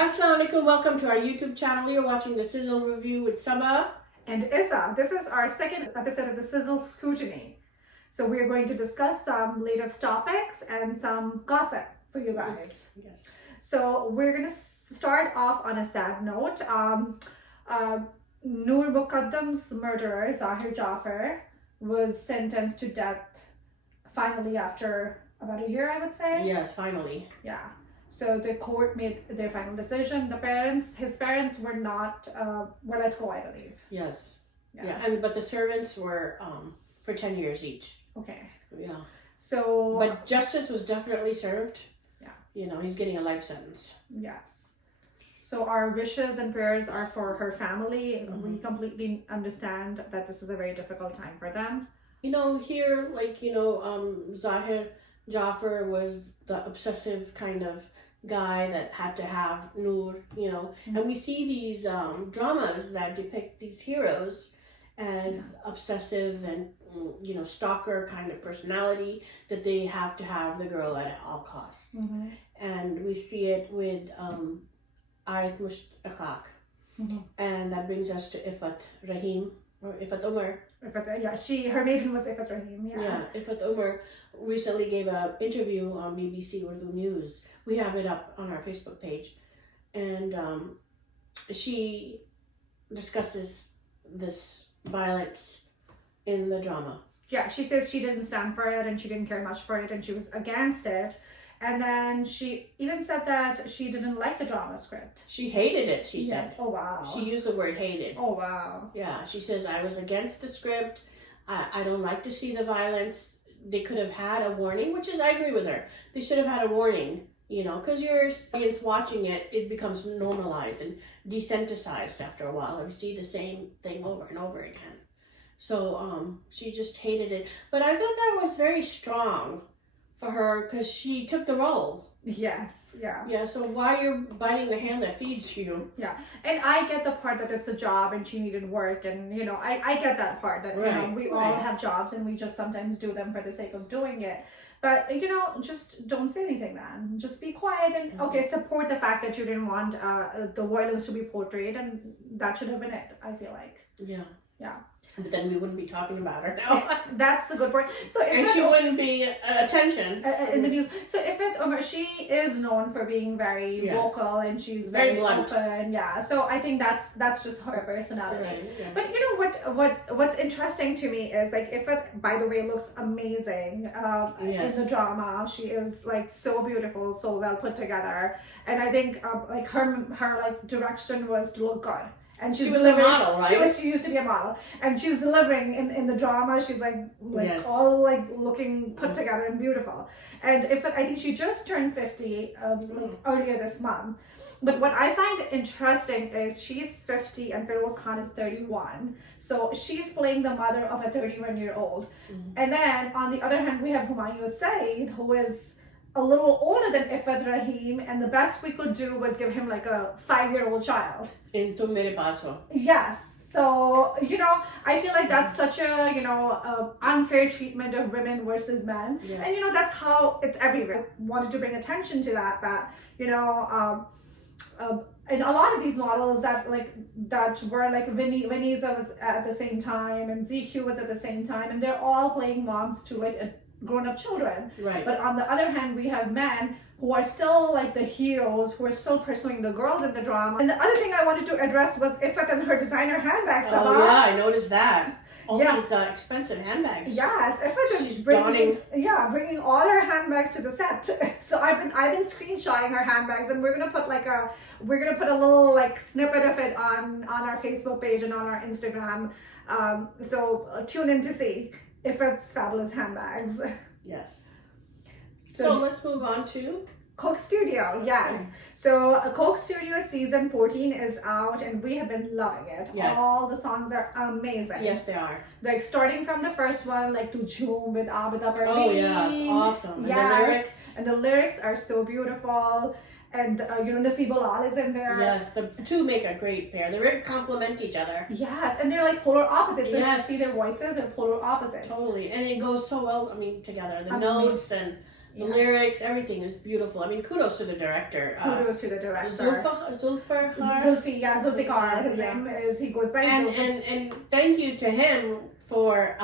Assalamu alaikum, welcome to our YouTube channel. You're watching the Sizzle review with Saba and Izza. This is our second episode of the Sizzle Scrutiny. So we're going to discuss some latest topics and some gossip for you guys. Yes. So we're going to start off on a sad note. Noor Mukadam's murderer, Zahir Jaffer, was sentenced to death finally after about a year, I would say. Yes, finally. Yeah. So the court made their final decision. His parents were not, were let go, I believe. Yes. Yeah. But the servants were for 10 years each. Okay. Yeah. So. But justice was definitely served. Yeah. You know, he's getting a life sentence. Yes. So our wishes and prayers are for her family. Mm-hmm. We completely understand that this is a very difficult time for them. You know, here, Zahir Jaffer was the obsessive kind of guy that had to have Noor, Mm-hmm. and we see these dramas that depict these heroes as obsessive and stalker kind of personality, that they have to have the girl at all costs. Mm-hmm. And we see it with Aye Musht, Khaak. Mm-hmm. And that brings us to Iffat Omar. Her maiden was Iffat Rahim. Yeah, Iffat Omar recently gave an interview on BBC Urdu News. We have it up on our Facebook page. And she discusses this violence in the drama. Yeah, she says she didn't stand for it and she didn't care much for it and she was against it. And then she even said that she didn't like the drama script. She hated it, she Yes. said. Oh, wow. She used the word hated. Oh, wow. Yeah, she says, I was against the script. I don't like to see the violence. They could have had a warning, which is, I agree with her. They should have had a warning, because your audience watching it, it becomes normalized and desensitized after a while. You see the same thing over and over again. So she just hated it. But I thought that was very strong for her because she took the role. Yes, yeah. Yeah, so why you're biting the hand that feeds you? Yeah, and I get the part that it's a job and she needed work, and I get that part that we all have jobs and we just sometimes do them for the sake of doing it. But just don't say anything then. Just be quiet and support the fact that you didn't want the violence to be portrayed, and that should have been it, I feel like. Yeah. Yeah. But then we wouldn't be talking about her now. That's a good point. So and she wouldn't be attention in the news. So Iffat Omar, she is known for being very vocal and she's very blunt. Open. Yeah. So I think that's just her personality. Right, yeah. But what's interesting to me is like Iffat, by the way, looks amazing in the drama. She is like so beautiful, so well put together, and I think her direction was to look good. And she was a model, right? She used to be a model, and she's delivering in the drama. She's all looking put together and beautiful. And I think she just turned 50 earlier this month. But what I find interesting is she's 50 and Feroz Khan is 31. So she's playing the mother of a 31-year-old. Mm-hmm. And then on the other hand, we have Humayun Saeed, who is a little older than Iffat Rahim, and the best we could do was give him like a 5-year-old child. Into Mere Paso. Yes. So, I feel like that's such a, unfair treatment of women versus men. Yes. And, that's how it's everywhere. I wanted to bring attention to that, in a lot of these models that were like Izza was at the same time and ZQ was at the same time, and they're all playing moms to grown-up children. Right. But on the other hand, we have men who are still like the heroes, who are still pursuing the girls in the drama. And the other thing I wanted to address was Iffat and her designer handbags. Oh yeah, I noticed that. All these expensive handbags. Yes, Iffat is bringing all her handbags to the set. So I've been screenshotting her handbags, and we're gonna put a little snippet of it on our Facebook page and on our Instagram. So tune in to see Iffat's fabulous handbags. Yes. So let's move on to Coke Studio. Yes. Okay. So Coke Studio season 14 is out and we have been loving it. Yes. All the songs are amazing. Yes, they are. Starting from the first one, To Jhoom with Abida Parveen. Oh yeah, it's awesome. Yes. And the lyrics. And the lyrics are so beautiful. And Nasibullah is in there. Yes, the two make a great pair. They really complement each other. Yes, and they're like polar opposites. Yes. You see their voices, they're polar opposites. Totally, and it goes so well. Together. The notes and The lyrics, everything is beautiful. I mean, kudos to the director. Kudos to the director. Zulfikar. His name is, he goes by Zulfikar. And thank you to him for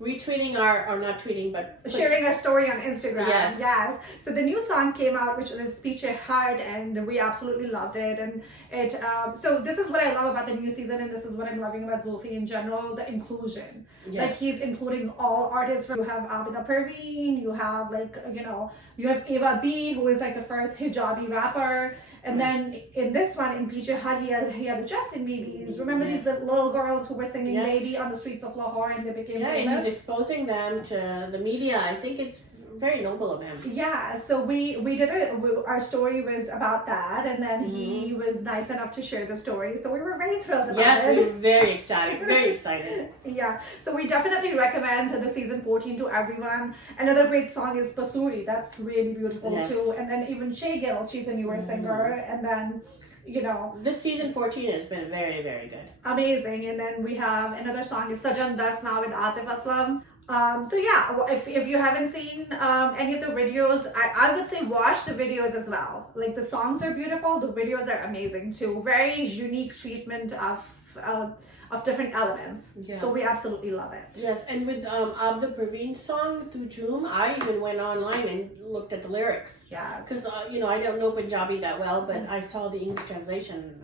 retweeting or not tweeting, but sharing our story on Instagram. Yes. So the new song came out, which is Piche Hut, and we absolutely loved it. And it so this is what I love about the new season, and this is what I'm loving about Zulfi in general, the inclusion. Yes. Like he's including all artists. You have Abida Parveen, you have you have Eva B, who is like the first hijabi rapper. And then in this one, in Piche Hut, he had the Justin Biebis. Remember these little girls who were singing Baby on the streets of Lahore, and they became famous? And he's exposing them to the media. I think it's very noble of him. Yeah, so we did it. Our story was about that, and then he was nice enough to share the story. So we were very thrilled about it. Yes, we were very excited. Very excited. Yeah, so we definitely recommend the season 14 to everyone. Another great song is Pasuri. That's really beautiful too. And then even Shaygil, she's a newer singer. And then, this season 14 has been very, very good. Amazing. And then we have another song is Sajan Das now with Atif Aslam. So yeah, if you haven't seen any of the videos, I would say watch the videos as well. Like the songs are beautiful, the videos are amazing too. Very unique treatment of different elements. Yeah. So we absolutely love it. Yes, and with Abda Parveen's song Tujum, I even went online and looked at the lyrics. Yes. Because I don't know Punjabi that well, but I saw the English translation.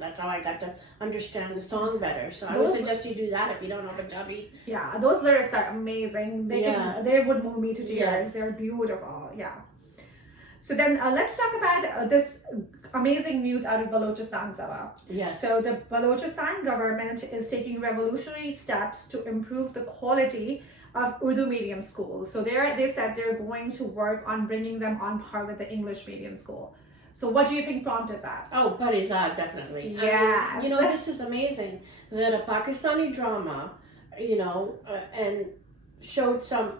That's how I got to understand the song better. So I would suggest you do that if you don't know Punjabi. Yeah, those lyrics are amazing. They would move me to tears. Yes. They're beautiful. Yeah. So then let's talk about this amazing news out of Balochistan, Saba. Yes. So the Balochistan government is taking revolutionary steps to improve the quality of Urdu medium schools. So they said they're going to work on bringing them on par with the English medium school. So what do you think prompted that? Oh, Parizad, definitely. Yeah. This is amazing that a Pakistani drama, and showed some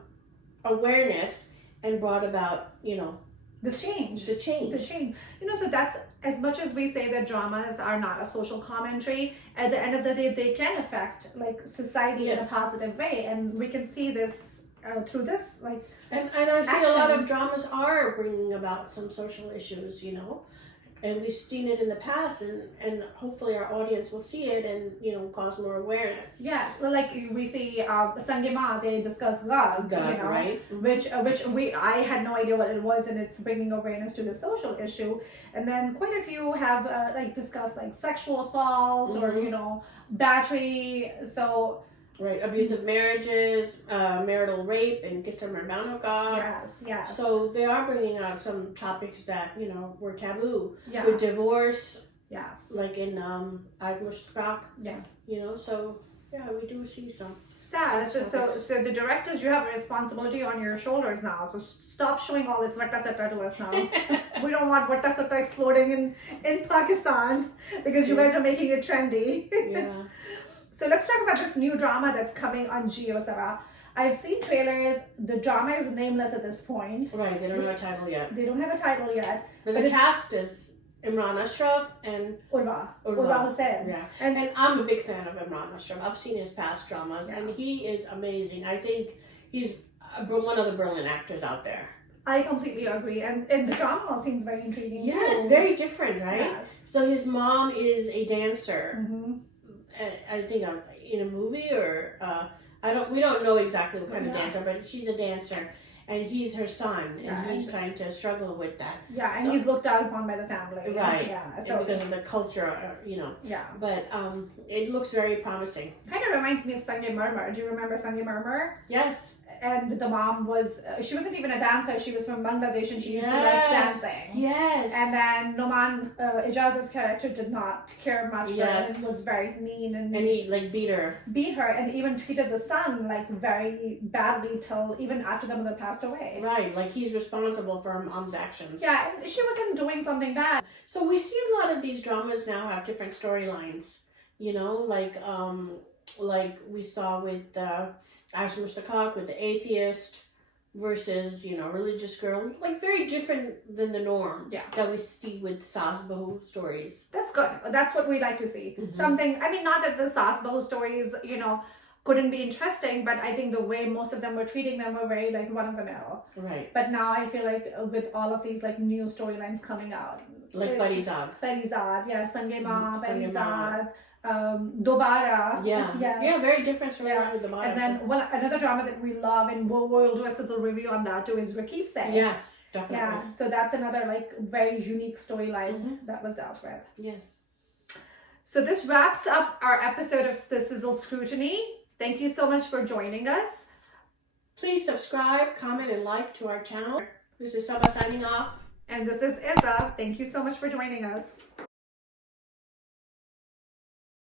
awareness and brought about, the change. So that's, as much as we say that dramas are not a social commentary, at the end of the day, they can affect society in a positive way. And we can see this through this, and I see a lot of dramas are bringing about some social issues, and we've seen it in the past, and hopefully our audience will see it and cause more awareness. Yes, well, like we see Sangema, they discuss Gag, right? which I had no idea what it was, and it's bringing awareness to the social issue. And then quite a few have discussed sexual assault or battery. So. Right, abusive marriages, marital rape, and Kisar Marbanoka. Yes. So they are bringing out some topics that, were taboo. Yeah. With divorce. Yes. Like in Aye Musht. Yeah. So, yeah, we do see some. Sad. So the directors, you have a responsibility on your shoulders now. So stop showing all this Vatta Satta to us now. We don't want Vatta Satta exploding in Pakistan because you guys are making it trendy. Yeah. So let's talk about this new drama that's coming on Jio, Sarah. I've seen trailers. The drama is nameless at this point. Right, they don't have a title yet. They don't have a title yet. But the cast is Imran, Ashraf, and Urwa Hocane. Yeah, and I'm a big fan of Imran Ashraf. I've seen his past dramas, and he is amazing. I think he's one of the brilliant actors out there. I completely agree, and the drama seems very intriguing. Yes, very different, right? Yes. So his mom is a dancer. Mm-hmm. I think in a movie or we don't know exactly what kind of dancer, but she's a dancer, and he's her son, and he's trying to struggle with that. Yeah, and he's looked down upon by the family. Right. Yeah. So because of the culture, Yeah. But it looks very promising. Kind of reminds me of Sange Marmar. Do you remember Sange Marmar? Yes. And the mom she wasn't even a dancer, she was from Bangladesh, and she used to like dancing. Yes. And then Noman, Ijaz's character did not care much for her and was very mean. And he beat her. And even treated the son very badly till even after the mother passed away. Right, he's responsible for her mom's actions. Yeah, and she wasn't doing something bad. So we see a lot of these dramas now have different storylines. Like we saw with Aye Musht with the atheist versus, religious girl. Very different than the norm that we see with Saas Bahu stories. That's good. That's what we like to see. Mm-hmm. Something, not that the Saas Bahu stories, couldn't be interesting, but I think the way most of them were treating them were very like run of the mill. Right. But now I feel like with all of these like new storylines coming out, Like Parizad. Parizad, yeah, Sange Ma, Sange Ma. Parizad, Dobara. Yeah. Yes. Yeah, very different storyline Yeah. with the bottom. And then another drama that we love, and we'll do a sizzle review on that too, is Rakib Say. Yes, definitely. Yeah, so that's another like very unique storyline that was dealt with. Yes. So this wraps up our episode of the Sizzle Scrutiny. Thank you so much for joining us. Please subscribe, comment, and like to our channel. This is Saba signing off. And this is Izza. Thank you so much for joining us.